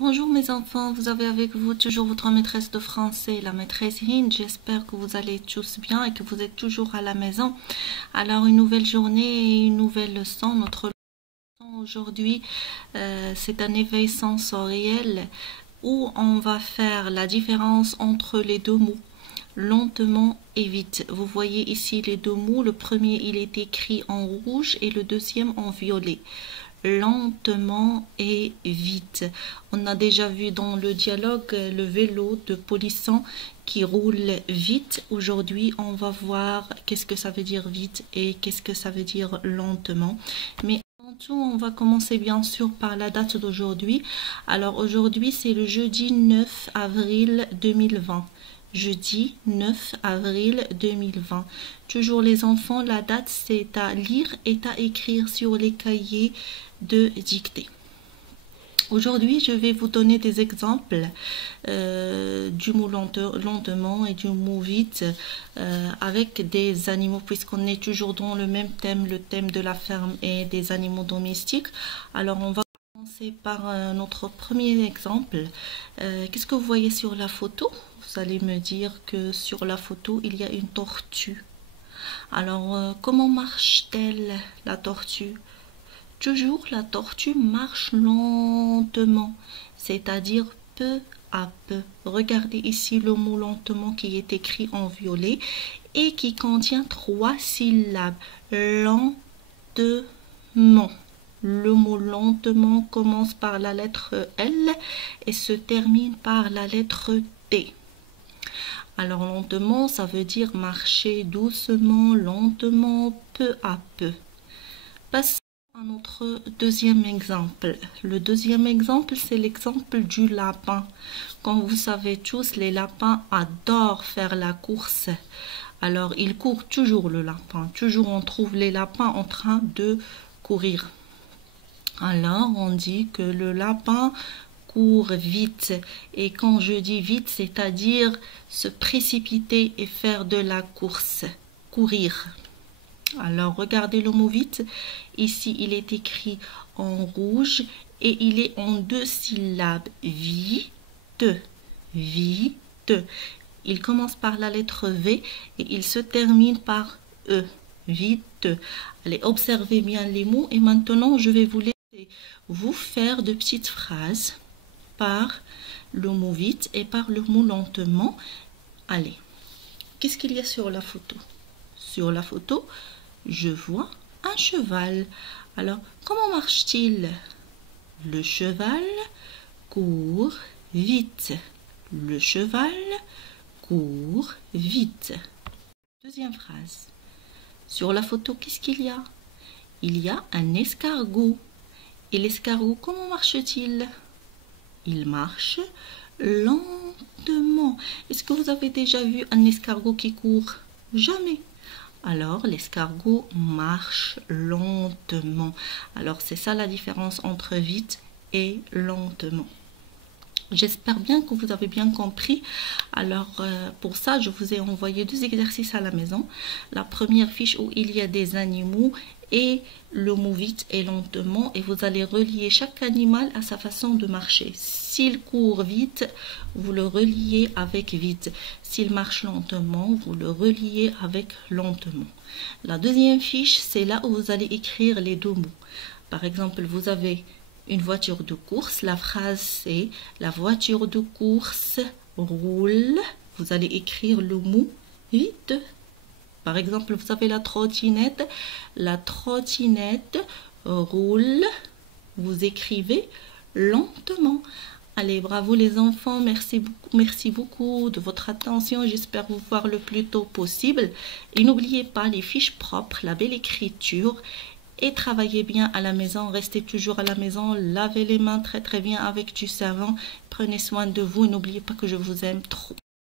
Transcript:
Bonjour mes enfants, vous avez avec vous toujours votre maîtresse de français, la maîtresse Hind. J'espère que vous allez tous bien et que vous êtes toujours à la maison. Alors une nouvelle journée et une nouvelle leçon. Notre leçon aujourd'hui, c'est un éveil sensoriel où on va faire la différence entre les deux mots, lentement et vite. Vous voyez ici les deux mots, le premier il est écrit en rouge et le deuxième en violet. Lentement et vite. On a déjà vu dans le dialogue le vélo de Polisson qui roule vite. Aujourd'hui, on va voir qu'est-ce que ça veut dire vite et qu'est-ce que ça veut dire lentement. Mais avant tout, on va commencer bien sûr par la date d'aujourd'hui. Alors aujourd'hui, c'est le jeudi 9 avril 2020. Jeudi 9 avril 2020. Toujours les enfants, la date c'est à lire et à écrire sur les cahiers de dictée. Aujourd'hui, je vais vous donner des exemples du mot lentement et du mot vite avec des animaux, puisqu'on est toujours dans le même thème, le thème de la ferme et des animaux domestiques. Alors, on va commencer par notre premier exemple. Qu'est-ce que vous voyez sur la photo? Vous allez me dire que sur la photo, il y a une tortue. Alors, comment marche-t-elle, la tortue? Toujours, la tortue marche lentement, c'est-à-dire peu à peu. Regardez ici le mot lentement qui est écrit en violet et qui contient 3 syllabes. Lentement. Le mot lentement commence par la lettre L et se termine par la lettre T. Alors lentement, ça veut dire marcher doucement, lentement, peu à peu. Passons à notre deuxième exemple. Le deuxième exemple, c'est l'exemple du lapin. Comme vous savez tous, les lapins adorent faire la course. Alors, ils courent toujours, le lapin. Toujours, on trouve les lapins en train de courir. Alors, on dit que le lapin court vite. Et quand je dis vite, c'est-à-dire se précipiter et faire de la course. Courir. Alors, regardez le mot vite. Ici, il est écrit en rouge et il est en 2 syllabes. Vite. Vite. Il commence par la lettre V et il se termine par E. Vite. Allez, observez bien les mots et maintenant, je vais vous laisser vous faire de petites phrases par le mot vite et par le mot lentement. Allez, qu'est-ce qu'il y a sur la photo? Sur la photo, je vois un cheval. Alors, comment marche-t-il? Le cheval court vite. Le cheval court vite. Deuxième phrase. Sur la photo, qu'est-ce qu'il y a? Il y a un escargot. Et l'escargot, comment marche-t-il? Il marche lentement. Est-ce que vous avez déjà vu un escargot qui court? Jamais. Alors, l'escargot marche lentement. Alors, c'est ça la différence entre vite et lentement. J'espère bien que vous avez bien compris. Alors, pour ça, je vous ai envoyé 2 exercices à la maison. La première fiche où il y a des animaux et le mot vite et lentement. Et vous allez relier chaque animal à sa façon de marcher. S'il court vite, vous le reliez avec vite. S'il marche lentement, vous le reliez avec lentement. La deuxième fiche, c'est là où vous allez écrire les 2 mots. Par exemple, vous avez une voiture de course. La phrase c'est la voiture de course roule. Vous allez écrire le mot vite. Par exemple, vous avez la trottinette. La trottinette roule. Vous écrivez lentement. Allez, bravo les enfants. Merci beaucoup de votre attention. J'espère vous voir le plus tôt possible. Et n'oubliez pas les fiches propres, la belle écriture. Et travaillez bien à la maison, restez toujours à la maison, lavez les mains très bien avec du savon. Prenez soin de vous et n'oubliez pas que je vous aime trop.